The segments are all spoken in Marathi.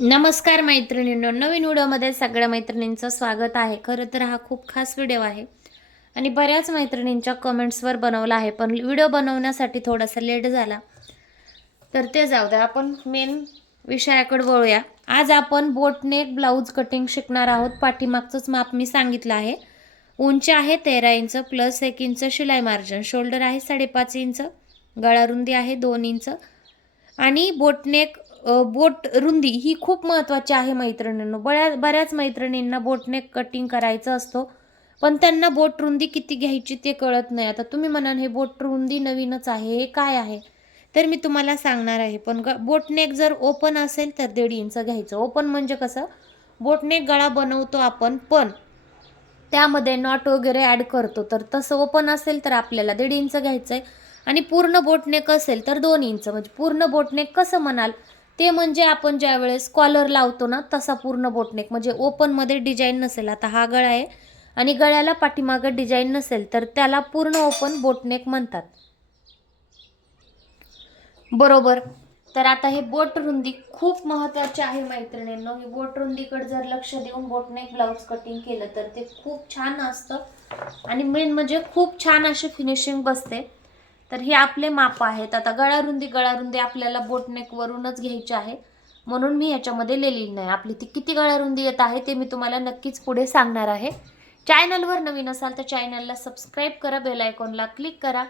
नमस्कार मैत्रिणींनो नवीन व्हिडिओमध्ये सगळ्या मैत्रिणींचं स्वागत आहे. खरं तर हा खूप खास व्हिडिओ आहे. आणि बऱ्याच मैत्रिणींच्या कमेंट्सवर बनवला आहे पण व्हिडिओ बनवण्यासाठी थोडासा लेट झाला. तर ते जाऊ द्या आपण मेन विषयाकडे वळूया. आज आपण बोटनेक ब्लाऊज कटिंग शिकणार आहोत. पाठीमागचंच माप मी सांगितलं आहे. उंची आहे तेरा इंच प्लस एक इंच शिलाई मार्जिन शोल्डर आहे साडेपाच इंच. गळारुंदी आहे दोन इंच. आणि बोटनेक बोट रुंदी ही खूप महत्त्वाची आहे मैत्रिणींनो. बऱ्याच बऱ्याच मैत्रिणींना बोटनेक कटिंग करायचं असतो पण त्यांना बोट रुंदी किती घ्यायची ते कळत नाही. आता तुम्ही म्हणाल हे बोट रुंदी नवीनच आहे हे काय आहे? तर मी तुम्हाला सांगणार आहे पण ग बोटनेक जर ओपन असेल तर दीड इंच घ्यायचं. ओपन म्हणजे कसं? बोटनेक गळा बनवतो आपण पण त्यामध्ये नॉट वगैरे ॲड करतो. तर तसं ओपन असेल तर आपल्याला दीड इंच घ्यायचं आहे आणि पूर्ण बोटनेक असेल तर दोन इंच. म्हणजे पूर्ण बोटनेक कसं म्हणाल ते म्हणजे आपण ज्या वेळेस कॉलर लावतो ना तसा पूर्ण बोटनेक म्हणजे ओपनमध्ये डिझाईन नसेल. आता हा गळा आहे आणि गळ्याला पाठीमागं डिझाईन नसेल तर त्याला पूर्ण ओपन बोटनेक म्हणतात. बरोबर? तर आता हे बोट रुंदी खूप महत्त्वाची आहे मैत्रिणींनो. ही बोट रुंदीकडे जर लक्ष देऊन बोटनेक ब्लाऊज कटिंग केलं तर ते खूप छान असतं. आणि मेन म्हणजे खूप छान अशी फिनिशिंग बसते. तर हे आपले माप आहेत. आता गळारुंदी गळारुंदी आपल्याला बोटनेकवरूनच घ्यायची आहे. म्हणून मी ह्याच्यामध्ये लिहिली नाही. आपली ती किती गळारुंदी येत आहे ते मी तुम्हाला नक्कीच पुढे सांगणार आहे. चॅनलवर नवीन असाल तर चॅनलला सबस्क्राईब करा बेल आयकॉनला क्लिक करा.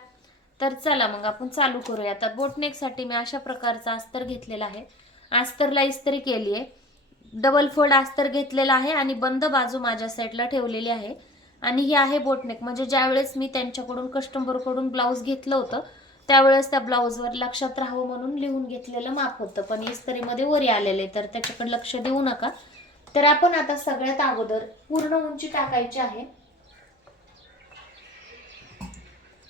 तर चला मग आपण चालू करूया. आता बोटनेकसाठी मी अशा प्रकारचा अस्तर घेतलेला आहे. अस्तरला इस्त्री केली आहे डबल फोल्ड अस्तर घेतलेला आहे आणि बंद बाजू माझ्या साईडला ठेवलेली आहे. आणि ही आहे बोटनेक म्हणजे ज्यावेळेस मी त्यांच्याकडून कस्टमरकडून ब्लाऊज घेतलं होतं त्यावेळेस त्या ब्लाऊजवर लक्षात राहावं म्हणून लिहून घेतलेलं माप होतं. पण इस्त्रीमध्ये वरी आलेले तर त्याच्याकडे लक्ष देऊ नका. तर आपण आता सगळ्यात अगोदर पूर्ण उंची टाकायची आहे.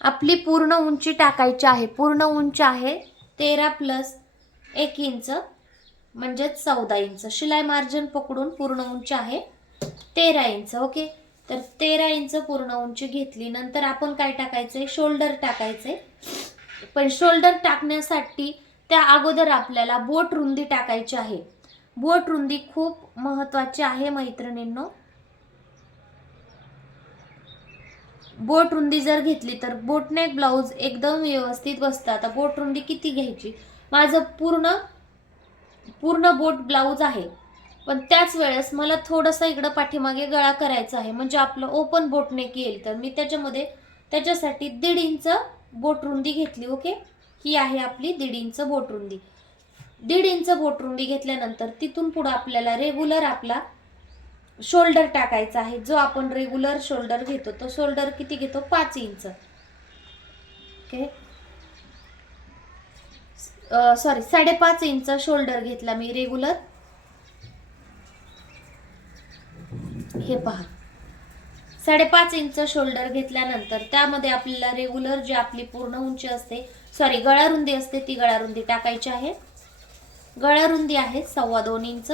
आपली पूर्ण उंची टाकायची आहे. पूर्ण उंची आहे तेरा प्लस एक इंच म्हणजेच चौदा इंच. शिलाई मार्जिन पकडून पूर्ण उंची आहे तेरा इंच ओके? तर तेरा इंच पूर्ण उंची घेतली. नंतर आपण काय टाकायचंय? शोल्डर टाकायचंय. पण शोल्डर टाकण्यासाठी त्या अगोदर आपल्याला बोट रुंदी टाकायची आहे. बोट रुंदी खूप महत्वाची आहे मैत्रिणींनो. बोट रुंदी जर घेतली तर बोटनेक ब्लाऊज एकदम व्यवस्थित बसतं. आता बोट रुंदी किती घ्यायची? माझं पूर्ण पूर्ण बोट ब्लाऊज आहे. पण त्याच वेळेस मला थोडंसं इकडं पाठीमागे गळा करायचा आहे. म्हणजे आपलं ओपन बोटनेक येईल तर. मी त्याच्यामध्ये त्याच्यासाठी दीड इंच बोट रुंदी घेतली ओके ही आहे आपली दीड इंच बोट रुंदी. दीड इंच बोट रुंदी घेतल्यानंतर तिथून पुढं आपल्याला रेग्युलर आपला शोल्डर टाकायचा आहे. जो आपण रेग्युलर शोल्डर घेतो तो शोल्डर किती घेतो? पाच इंच. ओके सॉरी साडेपाच इंच शोल्डर घेतला मी रेग्युलर हे पहा. साडेपाच इंच शोल्डर घेतल्यानंतर त्यामध्ये आपल्याला रेग्युलर जी आपली पूर्ण उंची असते सॉरी गळारुंदी असते ती गळारुंदी टाकायची आहे. गळारुंदी आहे सव्वा दोन इंच.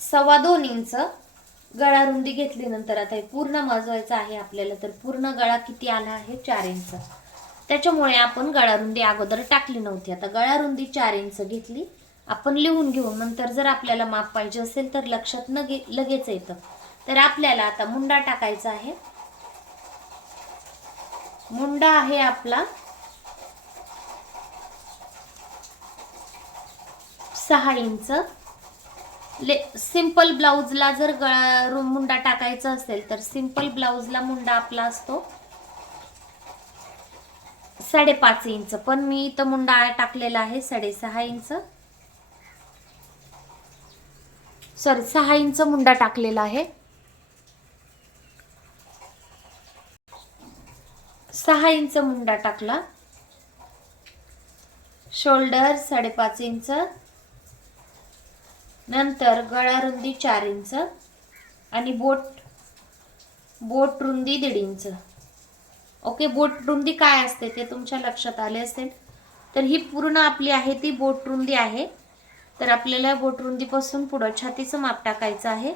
सव्वा दोन इंच गळा रुंदी घेतल्यानंतर आता हे पूर्ण मोजवायचं आहे आपल्याला तर पूर्ण गळा किती आला आहे? चार इंच. त्याच्यामुळे आपण गळारुंदी अगोदर टाकली नव्हती. आता गळारुंदी चार इंच घेतली. आपण लिहून घेऊ. नंतर जर आपल्याला माप पाहिजे असेल तर लक्षात न गे लगेच येतं. तर आपल्याला आता मुंडा टाकायचा आहे. मुंडा आहे आपला सहा इंच. ले सिंपल ब्लाऊजला जर गळा मुंडा टाकायचा असेल तर सिंपल ब्लाऊजला मुंडा आपला असतो. साडेपाच इंच. पण मी इथं मुंडा टाकलेला आहे साडेसहा इंच. सॉरी सहा इंच मुंडा टाकलेला आहे. सहा इंच मुंडा टाकला. शोल्डर साडेपाच इंच. नंतर गळा रुंदी चार इंच. आणि बोट बोट रुंदी दीड इंच. ओके बोट रुंदी काय असते ते तुमच्या लक्षात आले असेल. तर ही पूर्ण आपली आहे ती बोट रुंदी आहे. तर आपल्याला बोट रुंदीपासून पुढं छातीचं माप टाकायचं आहे.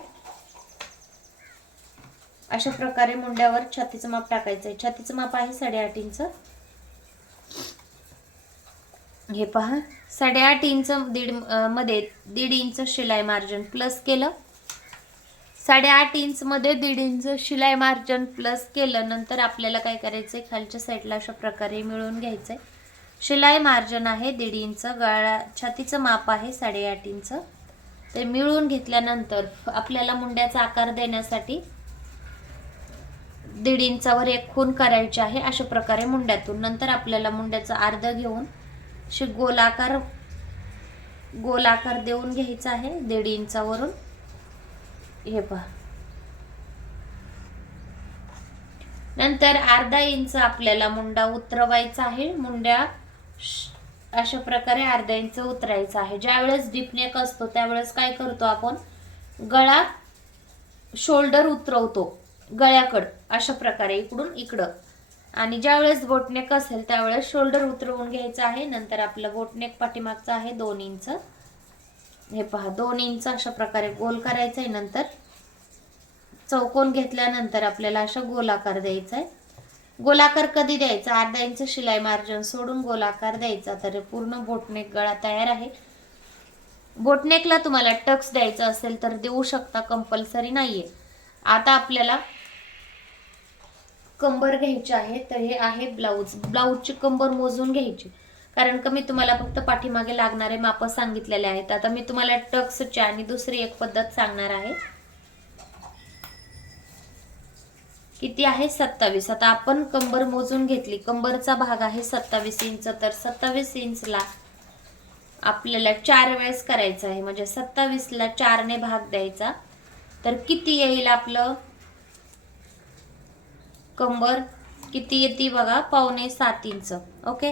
अशा प्रकारे मुंड्यावर छातीचं माप टाकायचं आहे. छातीचं माप आहे साडेआठ इंच. हे पहा साडेआठ इंच दीडमध्ये दीड इंच शिलाई मार्जिन प्लस केलं. साडेआठ इंचमध्ये दीड इंच शिलाई मार्जिन प्लस केलं नंतर आपल्याला काय करायचं आहे खालच्या साईडला अशा प्रकारे मिळवून आहे शिलाई मार्जिन आहे दीड इंच गळा छातीचं माप आहे साडेआठ इंच. ते मिळवून घेतल्यानंतर आपल्याला मुंड्याचा आकार देण्यासाठी दीड इंचावर एक खून करायची आहे अशा प्रकारे मुंड्यातून. नंतर आपल्याला मुंड्याचा अर्ध घेऊन असे गोलाकार गोलाकार देऊन घ्यायचा आहे दीड इंचावरून. हे पहा. नंतर अर्धा इंच आपल्याला मुंडा उतरवायचा आहे. मुंड्या अशा प्रकारे अर्धा इंच उतरायचा आहे. ज्यावेळेस डिपनेक असतो त्यावेळेस काय करतो आपण? गळा शोल्डर उतरवतो. गळ्याकड अशा प्रकारे इकडून इकडं. आणि ज्यावेळेस बोटनेक असेल त्यावेळेस शोल्डर उतरवून घ्यायचं आहे. नंतर आपलं बोटनेक पाठीमागचं आहे दोन इंच. हे पहा दोन इंच अशा प्रकारे गोल करायचं आहे नंतर. चौकोन घेतल्यानंतर आपल्याला अशा गोलाकार द्यायचा आहे गोलाकार कधी द्यायचा? अर्धा इंच शिलाई मार्जिन सोडून गोलाकार द्यायचा तर पूर्ण बोटनेक गळा तयार आहे. बोटनेकला तुम्हाला टक्स द्यायचा असेल तर देऊ शकता कंपल्सरी नाहीये. आता आपल्याला कंबर घ्यायची आहे तर हे आहे ब्लाऊज. ब्लाऊजची कंबर मोजून घ्यायची. कारण का मी तुम्हाला फक्त पाठीमागे लागणारे माप सांगितलेले आहेत. आता मी तुम्हाला टक्सची आणि दुसरी एक पद्धत सांगणार आहे. किती आहे? सत्तावीस. आता आपण कंबर मोजून घेतली. कंबरचा भाग आहे सत्तावीस इंच. तर सत्तावीस इंचला आपल्याला चार वेळेस करायचं आहे. म्हणजे सत्तावीसला चारने भाग द्यायचा. तर किती येईल आपलं? कंबर किती येते बघा? पावणे सात इंच. ओके?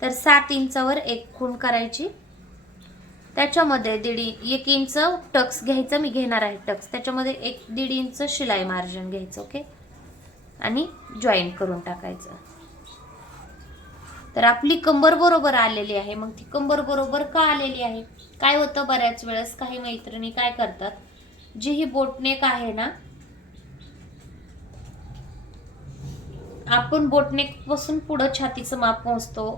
तर सात इंचावर एक खूण करायची. त्याच्यामध्ये दीड एक इंच टक्स घ्यायचं मी घेणार आहे टक्स. त्याच्यामध्ये एक दीड इंच शिलाई मार्जिन घ्यायचं ओके? आणि जॉईन करून टाकायचं. तर आपली कंबर बरोबर आलेली आहे. मग ती कंबर बरोबर का आलेली आहे? काय होतं बऱ्याच वेळेस काही मैत्रिणी काय करतात जी ही बोटनेक आहे ना आपण बोटनेकपासून पुढं छातीचं माप पोहोचतो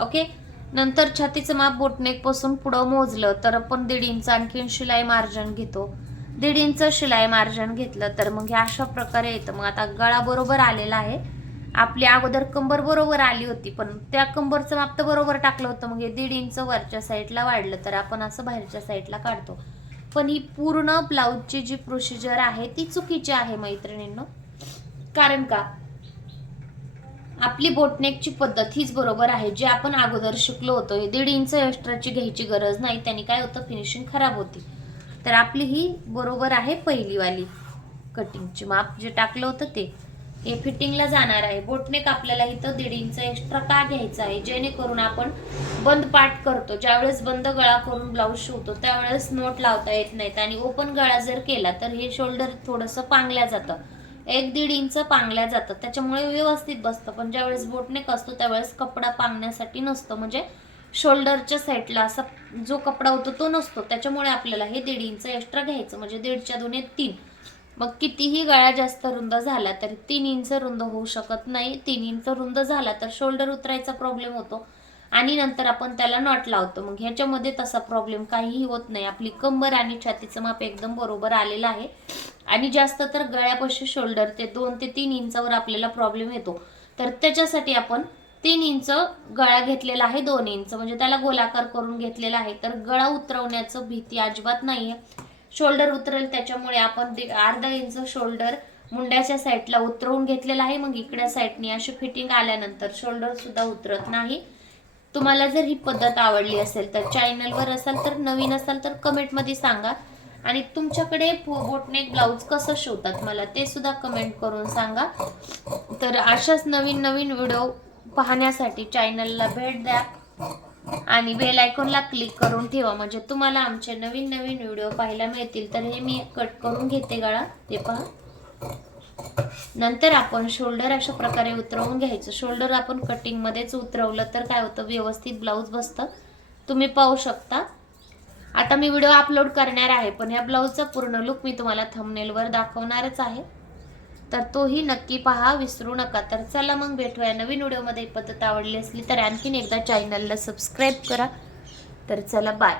ओके? नंतर छातीचं माप बोटनेकपासून पुढं मोजलं तर आपण दीड इंच आणखीन शिलाई मार्जन घेतो. दीड इंच शिलाई मार्जन घेतलं तर मग हे अशा प्रकारे येतं. मग आता गळा बरोबर आलेला आहे. आपली अगोदर कंबर बरोबर आली होती पण त्या कंबरचं माप तर बरोबर टाकलं होतं. मग हे दीड इंच वरच्या साईडला वाढलं तर आपण असं बाहेरच्या साईडला काढतो. पण ही पूर्ण ब्लाऊजची जी प्रोसिजर आहे ती चुकीची आहे मैत्रिणींनो. कारण का? आपली बोटनेकची पद्धत हीच बरोबर आहे. जे आपण अगोदर शिकलो होतो हे दीड इंच एक्स्ट्राची घ्यायची गरज नाही. त्याने काय होतं? फिनिशिंग खराब होती. तर आपली ही बरोबर आहे पहिलीवाली कटिंगची माप जे टाकलं होतं ते. हे फिटिंगला जाणार आहे. बोटनेक आपल्याला इथं दीड इंच एक्स्ट्रा का घ्यायचं आहे? जेणेकरून आपण बंद पाठ करतो. ज्यावेळेस बंद गळा करून ब्लाऊज शिवतो त्यावेळेस नोट लावता येत नाहीत. आणि ओपन गळा जर केला तर हे शोल्डर थोडंसं पांगल्या जातं. एक दीड इंच पांगल्या जातं त्याच्यामुळे व्यवस्थित बसतं. पण ज्यावेळेस बोटनेक असतो त्यावेळेस कपडा पांगण्यासाठी नसतो. म्हणजे शोल्डरच्या साईडला असा जो कपडा होतो तो नसतो. त्याच्यामुळे आपल्याला हे दीड इंच एक्स्ट्रा घ्यायचं. म्हणजे दीडच्या दोन तीन. मग कितीही गळा जास्त रुंद झाला तर तीन इंच रुंद होऊ शकत नाही. तीन इंच रुंद झाला तर शोल्डर उतरायचा प्रॉब्लेम होतो. आणि नंतर आपण त्याला नॉट लावतो. मग ह्याच्यामध्ये तसा प्रॉब्लेम काहीही होत नाही. आपली कंबर आणि छातीचं माप एकदम बरोबर आलेलं आहे. आणि जास्त तर गळ्यापाशी शोल्डर ते दोन ते तीन इंचावर आपल्याला प्रॉब्लेम येतो. तर त्याच्यासाठी आपण तीन इंच गळा घेतलेला आहे दोन इंच. म्हणजे त्याला गोलाकार करून घेतलेला आहे. तर गळा उतरवण्याचं भीती अजिबात नाहीये. शोल्डर उतरेल त्याच्यामुळे आपण अर्धा इंच शोल्डर मुंड्याच्या साईडला उतरवून घेतलेला आहे. मग इकड्या साईडनी अशी फिटिंग आल्यानंतर शोल्डर सुद्धा उतरत नाही. तुम्हाला जर ही पद्धत आवडली असेल तर चॅनलवर असाल तर नवीन असाल तर कमेंटमध्ये सांगा. आणि तुमच्याकडे बोटनेक ब्लाऊज कसं शिवतात मला ते सुद्धा कमेंट करून सांगा. तर अशाच नवीन नवीन व्हिडिओ पाहण्यासाठी चॅनलला भेट द्या. आणि बेल आयकॉनला क्लिक करून ठेवा. म्हणजे तुम्हाला आमचे नवीन नवीन व्हिडिओ पाहायला मिळतील. तर हे मी कट करून घेते गळा. ते पहा. नंतर आपण शोल्डर अशा प्रकारे उतरवून घ्यायचं. शोल्डर आपण कटिंगमध्येच उतरवलं तर काय होतं? व्यवस्थित ब्लाऊज बसतं. तुम्ही पाहू शकता. आता मी व्हिडिओ अपलोड करणार आहे पण ह्या ब्लाऊजचा पूर्ण लुक मी तुम्हाला थंबनेलवर दाखवणारच आहे. तर तोही नक्की पहा विसरू नका. तर चला मग भेटूया नवीन व्हिडिओमध्ये पद्धत आवडली असली तर आणखीन एकदा चॅनलला सबस्क्राईब करा. तर चला बाय